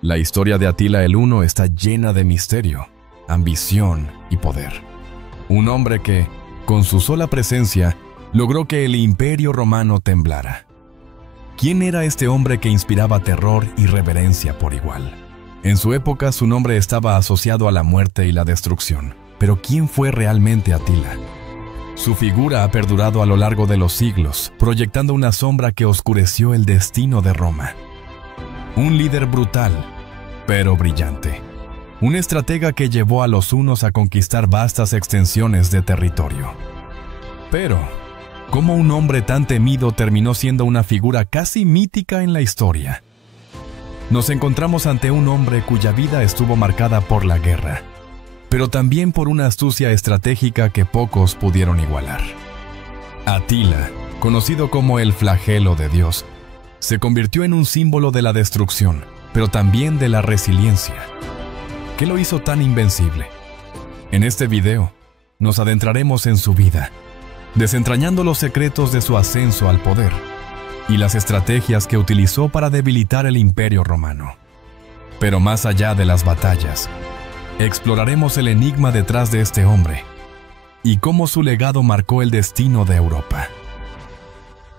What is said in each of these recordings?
La historia de Atila el Uno está llena de misterio, ambición y poder. Un hombre que, con su sola presencia, logró que el Imperio Romano temblara. ¿Quién era este hombre que inspiraba terror y reverencia por igual? En su época su nombre estaba asociado a la muerte y la destrucción. Pero ¿quién fue realmente Atila? Su figura ha perdurado a lo largo de los siglos, proyectando una sombra que oscureció el destino de Roma. Un líder brutal, pero brillante. Un estratega que llevó a los hunos a conquistar vastas extensiones de territorio. Pero, ¿cómo un hombre tan temido terminó siendo una figura casi mítica en la historia? Nos encontramos ante un hombre cuya vida estuvo marcada por la guerra, pero también por una astucia estratégica que pocos pudieron igualar. Atila, conocido como el flagelo de Dios, se convirtió en un símbolo de la destrucción, pero también de la resiliencia. ¿Qué lo hizo tan invencible? En este video, nos adentraremos en su vida, desentrañando los secretos de su ascenso al poder y las estrategias que utilizó para debilitar el Imperio Romano. Pero más allá de las batallas, exploraremos el enigma detrás de este hombre y cómo su legado marcó el destino de Europa.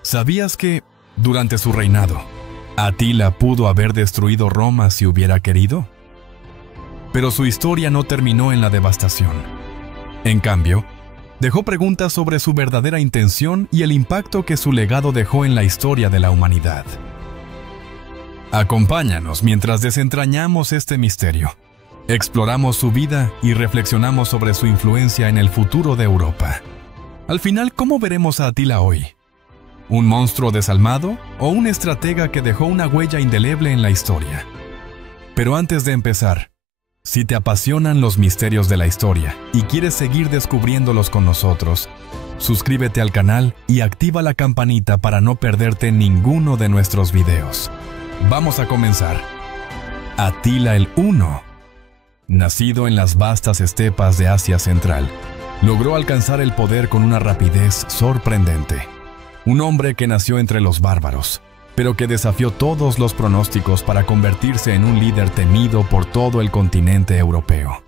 ¿Sabías que, durante su reinado, Atila pudo haber destruido Roma si hubiera querido? Pero su historia no terminó en la devastación. En cambio, dejó preguntas sobre su verdadera intención y el impacto que su legado dejó en la historia de la humanidad. Acompáñanos mientras desentrañamos este misterio. Exploramos su vida y reflexionamos sobre su influencia en el futuro de Europa. Al final, ¿cómo veremos a Atila hoy? ¿Un monstruo desalmado o un estratega que dejó una huella indeleble en la historia? Pero antes de empezar, si te apasionan los misterios de la historia y quieres seguir descubriéndolos con nosotros, suscríbete al canal y activa la campanita para no perderte ninguno de nuestros videos. Vamos a comenzar. Atila el Uno, nacido en las vastas estepas de Asia Central, logró alcanzar el poder con una rapidez sorprendente. Un hombre que nació entre los bárbaros, pero que desafió todos los pronósticos para convertirse en un líder temido por todo el continente europeo.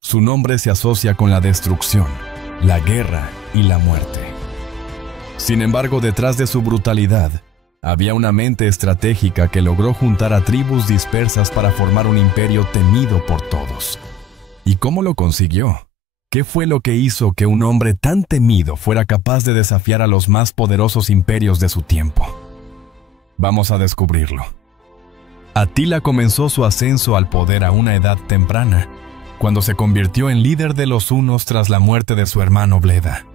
Su nombre se asocia con la destrucción, la guerra y la muerte. Sin embargo, detrás de su brutalidad, había una mente estratégica que logró juntar a tribus dispersas para formar un imperio temido por todos. ¿Y cómo lo consiguió? ¿Qué fue lo que hizo que un hombre tan temido fuera capaz de desafiar a los más poderosos imperios de su tiempo? Vamos a descubrirlo. Atila comenzó su ascenso al poder a una edad temprana, cuando se convirtió en líder de los hunos tras la muerte de su hermano Bleda.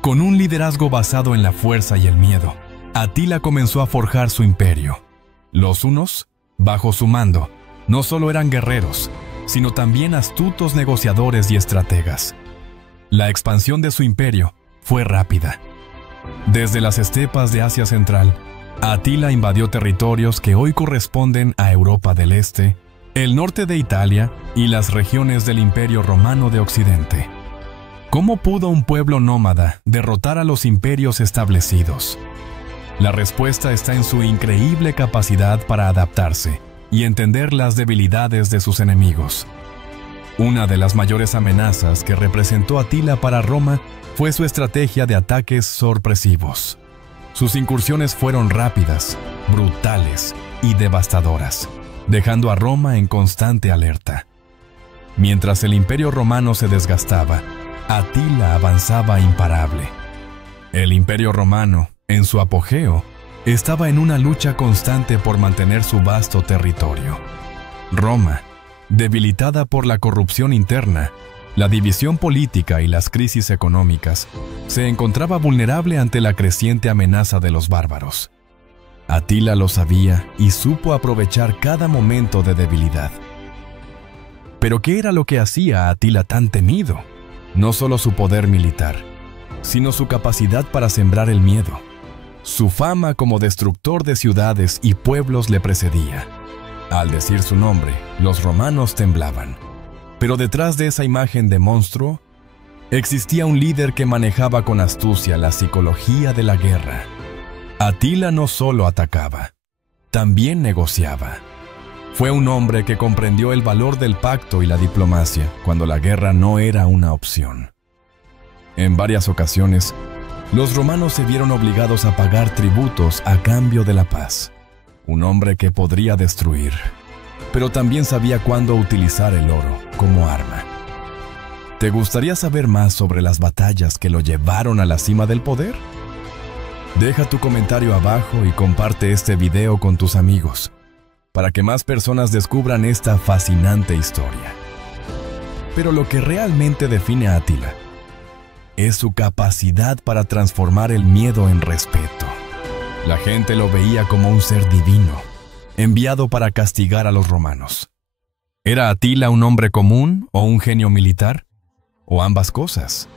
Con un liderazgo basado en la fuerza y el miedo, Atila comenzó a forjar su imperio. Los hunos, bajo su mando, no solo eran guerreros, sino también astutos negociadores y estrategas. La expansión de su imperio fue rápida. Desde las estepas de Asia Central, Atila invadió territorios que hoy corresponden a Europa del Este, el norte de Italia y las regiones del Imperio Romano de Occidente. ¿Cómo pudo un pueblo nómada derrotar a los imperios establecidos? La respuesta está en su increíble capacidad para adaptarse y entender las debilidades de sus enemigos. Una de las mayores amenazas que representó Atila para Roma fue su estrategia de ataques sorpresivos. Sus incursiones fueron rápidas, brutales y devastadoras, dejando a Roma en constante alerta. Mientras el Imperio Romano se desgastaba, Atila avanzaba imparable. El Imperio Romano, en su apogeo, estaba en una lucha constante por mantener su vasto territorio. Roma, debilitada por la corrupción interna, la división política y las crisis económicas, se encontraba vulnerable ante la creciente amenaza de los bárbaros. Atila lo sabía y supo aprovechar cada momento de debilidad. ¿Pero qué era lo que hacía a Atila tan temido? No solo su poder militar, sino su capacidad para sembrar el miedo. Su fama como destructor de ciudades y pueblos le precedía. Al decir su nombre, los romanos temblaban. Pero detrás de esa imagen de monstruo, existía un líder que manejaba con astucia la psicología de la guerra. Atila no solo atacaba, también negociaba. Fue un hombre que comprendió el valor del pacto y la diplomacia cuando la guerra no era una opción. En varias ocasiones, los romanos se vieron obligados a pagar tributos a cambio de la paz. Un hombre que podría destruir, pero también sabía cuándo utilizar el oro como arma. ¿Te gustaría saber más sobre las batallas que lo llevaron a la cima del poder? Deja tu comentario abajo y comparte este video con tus amigos, para que más personas descubran esta fascinante historia. Pero lo que realmente define a Atila es su capacidad para transformar el miedo en respeto. La gente lo veía como un ser divino, enviado para castigar a los romanos. ¿Era Atila un hombre común o un genio militar? ¿O ambas cosas?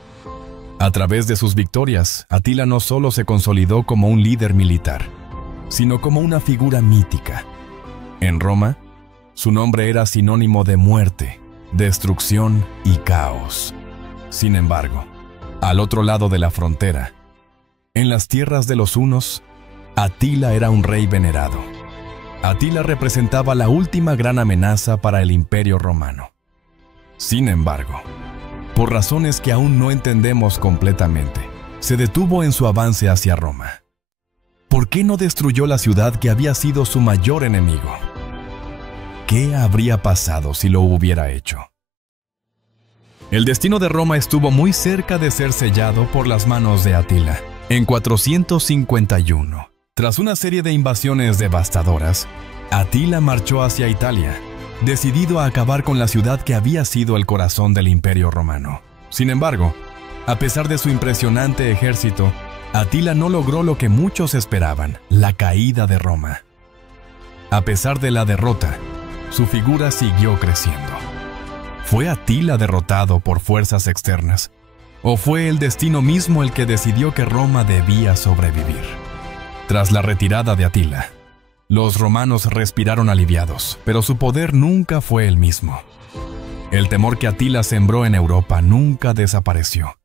A través de sus victorias, Atila no solo se consolidó como un líder militar, sino como una figura mítica. En Roma, su nombre era sinónimo de muerte, destrucción y caos. Sin embargo, al otro lado de la frontera, en las tierras de los hunos, Atila era un rey venerado. Atila representaba la última gran amenaza para el Imperio Romano. Sin embargo, por razones que aún no entendemos completamente, se detuvo en su avance hacia Roma. ¿Por qué no destruyó la ciudad que había sido su mayor enemigo? ¿Qué habría pasado si lo hubiera hecho? El destino de Roma estuvo muy cerca de ser sellado por las manos de Atila. En 451, tras una serie de invasiones devastadoras, Atila marchó hacia Italia, decidido a acabar con la ciudad que había sido el corazón del Imperio Romano. Sin embargo, a pesar de su impresionante ejército, Atila no logró lo que muchos esperaban, la caída de Roma. A pesar de la derrota, su figura siguió creciendo. ¿Fue Atila derrotado por fuerzas externas? ¿O fue el destino mismo el que decidió que Roma debía sobrevivir? Tras la retirada de Atila, los romanos respiraron aliviados, pero su poder nunca fue el mismo. El temor que Atila sembró en Europa nunca desapareció,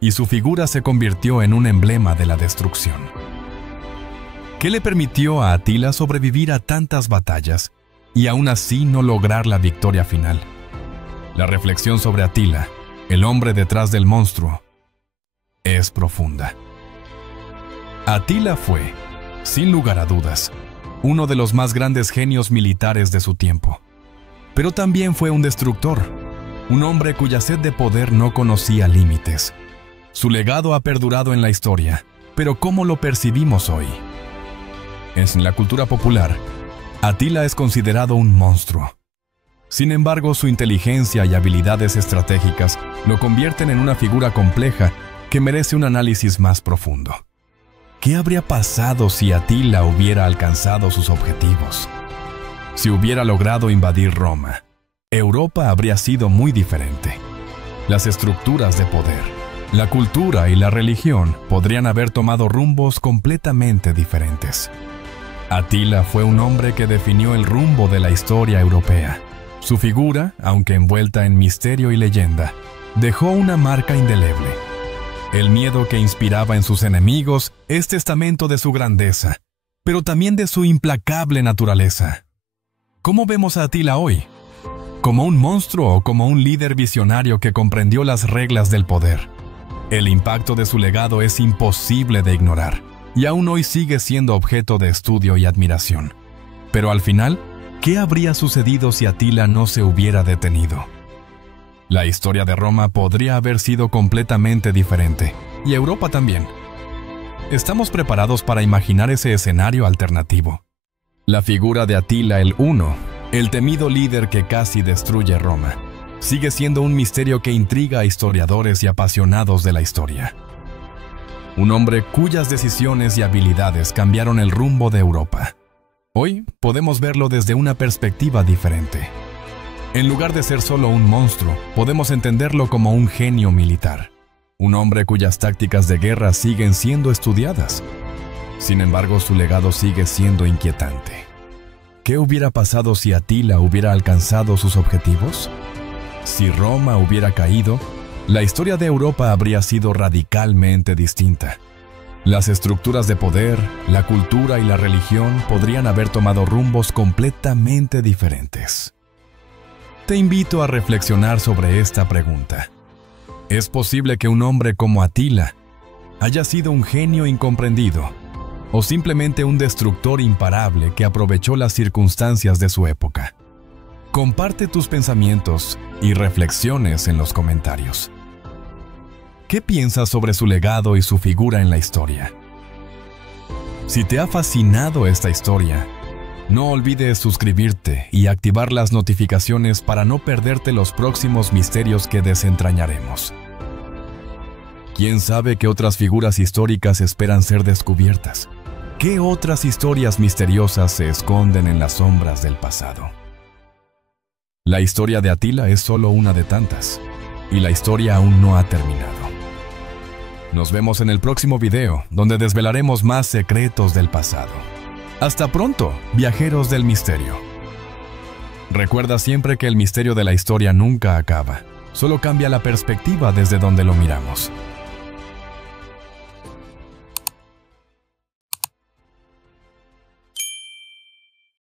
y su figura se convirtió en un emblema de la destrucción. ¿Qué le permitió a Atila sobrevivir a tantas batallas y aún así no lograr la victoria final? La reflexión sobre Atila, el hombre detrás del monstruo, es profunda. Atila fue, sin lugar a dudas, uno de los más grandes genios militares de su tiempo. Pero también fue un destructor, un hombre cuya sed de poder no conocía límites. Su legado ha perdurado en la historia, pero ¿cómo lo percibimos hoy? En la cultura popular, Atila es considerado un monstruo. Sin embargo, su inteligencia y habilidades estratégicas lo convierten en una figura compleja que merece un análisis más profundo. ¿Qué habría pasado si Atila hubiera alcanzado sus objetivos? Si hubiera logrado invadir Roma, Europa habría sido muy diferente. Las estructuras de poder, la cultura y la religión podrían haber tomado rumbos completamente diferentes. Atila fue un hombre que definió el rumbo de la historia europea. Su figura, aunque envuelta en misterio y leyenda, dejó una marca indeleble. El miedo que inspiraba en sus enemigos es testamento de su grandeza, pero también de su implacable naturaleza. ¿Cómo vemos a Atila hoy? ¿Como un monstruo o como un líder visionario que comprendió las reglas del poder? El impacto de su legado es imposible de ignorar, y aún hoy sigue siendo objeto de estudio y admiración. Pero al final, ¿qué habría sucedido si Atila no se hubiera detenido? La historia de Roma podría haber sido completamente diferente, y Europa también. Estamos preparados para imaginar ese escenario alternativo. La figura de Atila el Huno, el temido líder que casi destruye Roma, sigue siendo un misterio que intriga a historiadores y apasionados de la historia. Un hombre cuyas decisiones y habilidades cambiaron el rumbo de Europa. Hoy podemos verlo desde una perspectiva diferente. En lugar de ser solo un monstruo, podemos entenderlo como un genio militar. Un hombre cuyas tácticas de guerra siguen siendo estudiadas. Sin embargo, su legado sigue siendo inquietante. ¿Qué hubiera pasado si Atila hubiera alcanzado sus objetivos? Si Roma hubiera caído, la historia de Europa habría sido radicalmente distinta. Las estructuras de poder, la cultura y la religión podrían haber tomado rumbos completamente diferentes. Te invito a reflexionar sobre esta pregunta. ¿Es posible que un hombre como Atila haya sido un genio incomprendido o simplemente un destructor imparable que aprovechó las circunstancias de su época? Comparte tus pensamientos y reflexiones en los comentarios. ¿Qué piensas sobre su legado y su figura en la historia? Si te ha fascinado esta historia, no olvides suscribirte y activar las notificaciones para no perderte los próximos misterios que desentrañaremos. ¿Quién sabe qué otras figuras históricas esperan ser descubiertas? ¿Qué otras historias misteriosas se esconden en las sombras del pasado? La historia de Atila es solo una de tantas, y la historia aún no ha terminado. Nos vemos en el próximo video, donde desvelaremos más secretos del pasado. Hasta pronto, viajeros del misterio. Recuerda siempre que el misterio de la historia nunca acaba, solo cambia la perspectiva desde donde lo miramos.